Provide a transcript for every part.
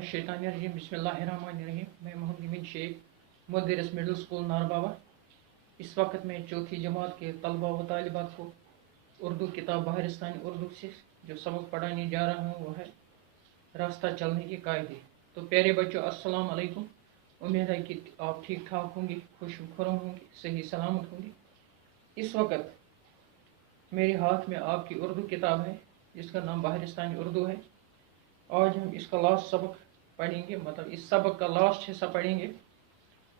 मिनश्शैतानिर्रजीम बिस्मिल्लाहिर्रहमानिर्रहीम। मैं मोहम्मद अमीन Sheikh मुदर्रिस middle school नारबावा। इस वक्त मैं चौथी जमात के तलबा व तालिबात को उर्दू किताब बहरिस्तान उर्दू से जो सबक पढ़ाने जा रहा हूँ वो है रास्ता चलने के कायदे। तो प्यारे बच्चों, अस्सलाम वालेकुम। उम्मीद है कि आप ठीक ठाक होंगे, खुश खुरम होंगे, सही सलामत होंगे। इस वक्त मेरे हाथ में आपकी उर्दू किताब है जिसका नाम बहरिस्तान उर्दू है। आज हम इसका लास्ट सबक पढ़ेंगे, मतलब इस सबक का लास्ट हिस्सा पढ़ेंगे।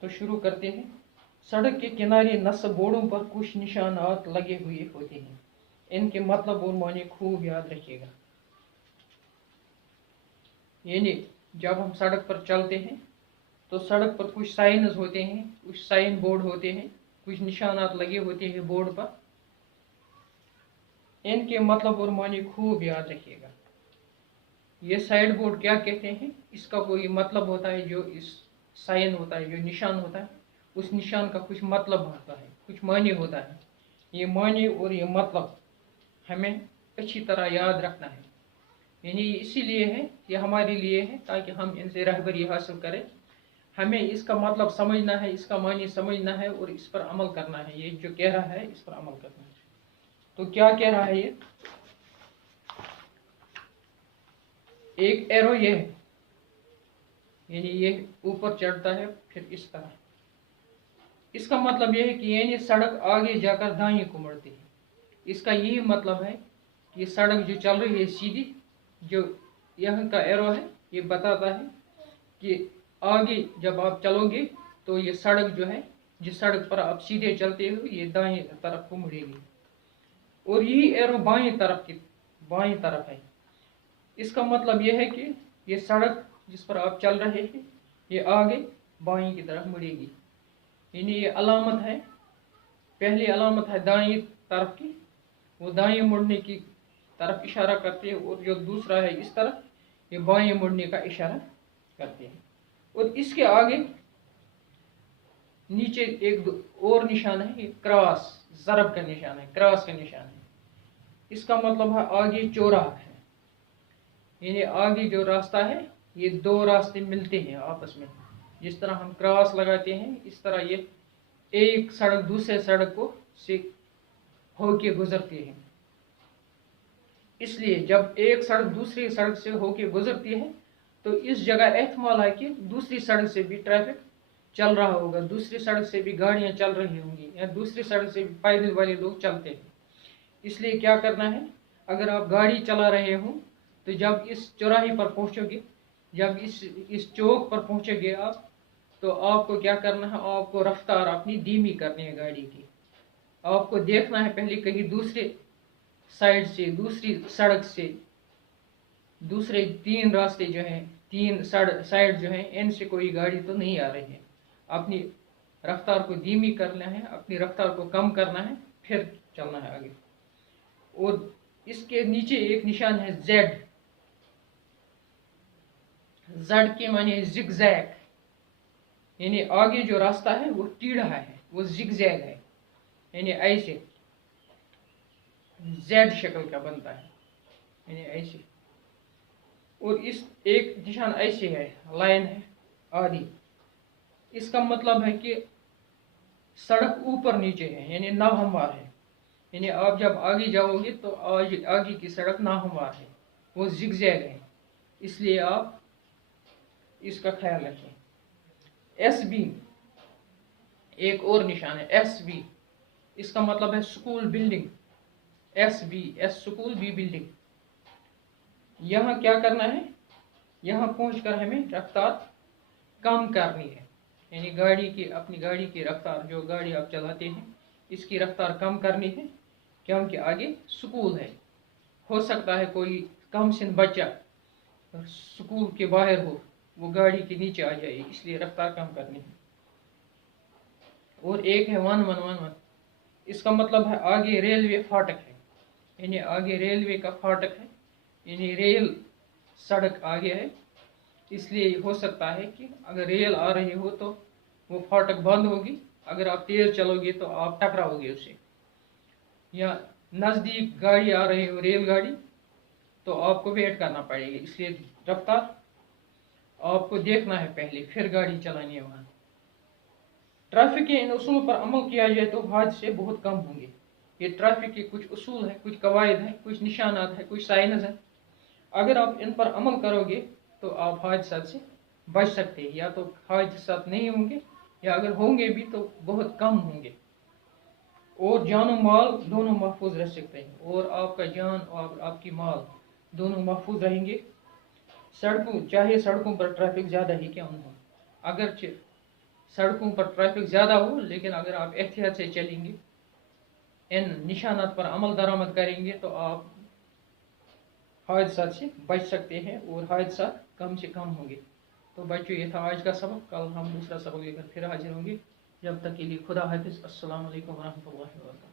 तो शुरू करते हैं। सड़क के किनारे नस्ब बोर्डों पर कुछ निशानात लगे हुए होते हैं। इनके मतलब और माने खूब याद रखिएगा। यानी जब हम सड़क पर चलते हैं तो सड़क पर कुछ साइन्स होते हैं, कुछ साइन बोर्ड होते हैं, कुछ निशानात लगे होते हैं बोर्ड पर। इनके मतलब और माने खूब याद रखिएगा। ये साइड बोर्ड क्या कहते हैं, इसका कोई मतलब होता है। जो इस साइन होता है, जो निशान होता है, उस निशान का कुछ मतलब होता है, कुछ मानी होता है। ये मानी और ये मतलब हमें अच्छी तरह याद रखना है। यानी इसीलिए है, ये हमारे लिए है ताकि हम इनसे रहबरी हासिल करें। हमें इसका मतलब समझना है, इसका मानी समझना है और इस पर अमल करना है। ये जो कह रहा है इस पर अमल करना है। तो क्या कह रहा है ये? एक एरो ये है, यानी ये ऊपर चढ़ता है फिर इस तरह। इसका मतलब यह है कि यानी सड़क आगे जाकर दाएं को मुड़ती है। इसका यही मतलब है कि सड़क जो चल रही है सीधी, जो यहाँ का एरो है ये बताता है कि आगे जब आप चलोगे तो ये सड़क जो है, जिस सड़क पर आप सीधे चलते हो, ये दाएं तरफ को मुड़ेगी। और यही एरो बाएं तरफ है। इसका मतलब यह है कि ये सड़क जिस पर आप चल रहे हैं ये आगे बाएं की तरफ मुड़ेगी। यानी ये अलामत है, पहली अलामत है दाएं तरफ की, वो दाएं मुड़ने की तरफ इशारा करती है। और जो दूसरा है इस तरफ, ये बाएं मुड़ने का इशारा करते हैं। और इसके आगे नीचे एक और निशान है, ये क्रॉस, ज़रब का निशान है, क्रॉस का निशान है। इसका मतलब है आगे चौराहा है। यानी आगे जो रास्ता है, ये दो रास्ते मिलते हैं आपस में। जिस तरह हम क्रॉस लगाते हैं, इस तरह ये एक सड़क दूसरे सड़क को से होके गुजरती है। इसलिए जब एक सड़क दूसरी सड़क से होके गुजरती है तो इस जगह एहतमाल है कि दूसरी सड़क से भी ट्रैफिक चल रहा होगा, दूसरी सड़क से भी गाड़ियां चल रही होंगी, या दूसरी सड़क से भी पैदल वाले लोग चलते हैं। इसलिए क्या करना है, अगर आप गाड़ी चला रहे हो तो जब इस चौराहे पर पहुंचोगे, जब इस चौक पर पहुंचोगे आप, तो आपको क्या करना है, आपको रफ्तार अपनी धीमी करनी है गाड़ी की। आपको देखना है पहले कहीं दूसरे साइड से, दूसरी सड़क से, दूसरे तीन रास्ते जो हैं, तीन साइड जो हैं, इनसे कोई गाड़ी तो नहीं आ रही है। अपनी रफ्तार को धीमी करना है, अपनी रफ्तार को कम करना है, फिर चलना है आगे। और इसके नीचे एक निशान है जेड। जेड के माने जिगजैग, यानी आगे जो रास्ता है वो टीढ़ा है, वो जिगजैग है, यानी ऐसे जेड शक्ल का बनता है, यानी ऐसे। और इस एक निशान ऐसे है, लाइन है आधी। इसका मतलब है कि सड़क ऊपर नीचे है, यानी नाहमवार है। यानी आप जब आगे जाओगे तो आगे की सड़क नाहमवार है, वो जिगजैग है। इसलिए आप इसका ख्याल रखें। एस बी एक और निशान है, एस बी। इसका मतलब है school building. S B, S school, B building. यहाँ क्या करना है, यहाँ पहुंचकर हमें रफ्तार कम करनी है। यानी गाड़ी की, अपनी गाड़ी की रफ्तार, जो गाड़ी आप चलाते हैं इसकी रफ्तार कम करनी है, क्योंकि आगे स्कूल है। हो सकता है कोई कम सिन बच्चा स्कूल के बाहर हो, वो गाड़ी के नीचे आ जाए, इसलिए रफ्तार कम करनी है। और एक है 1111। इसका मतलब है आगे रेलवे फाटक है, यानी आगे रेलवे का फाटक है, यानी रेल सड़क आगे है। इसलिए हो सकता है कि अगर रेल आ रही हो तो वो फाटक बंद होगी, अगर आप तेज चलोगे तो आप टकराओगे उससे। या नज़दीक गाड़ी आ रही हो, रेलगाड़ी, तो आपको वेट करना पड़ेगा, इसलिए रफ्तार आपको देखना है पहले, फिर गाड़ी चलानी है वहाँ। ट्रैफिक के इन उसूलों पर अमल किया जाए तो हादसे बहुत कम होंगे। ये ट्रैफिक के कुछ उसूल हैं, कुछ कवायद हैं, कुछ निशानात हैं, कुछ साइंस हैं। अगर आप इन पर अमल करोगे तो आप हादसा से बच सकते हैं, या तो हादसा नहीं होंगे, या अगर होंगे भी तो बहुत कम होंगे, और जान और माल दोनों महफूज रह सकते हैं, और आपका जान और आपकी माल दोनों महफूज रहेंगे। सड़कों, चाहे सड़कों पर ट्रैफिक ज़्यादा ही क्यों न हो, अगर सड़कों पर ट्रैफिक ज़्यादा हो, लेकिन अगर आप एहतियात से चलेंगे, इन निशानात पर अमल दरामद करेंगे, तो आप हादसा से बच सकते हैं और हादसा कम से कम होंगे। तो बच्चों, ये था आज का सबक। कल हम दूसरा सबक लेकर फिर हाजिर होंगे। जब तक के लिए खुदा हाफिज़। अस्सलाम वालेकुम व रहमतुल्लाहि व बरकातहू।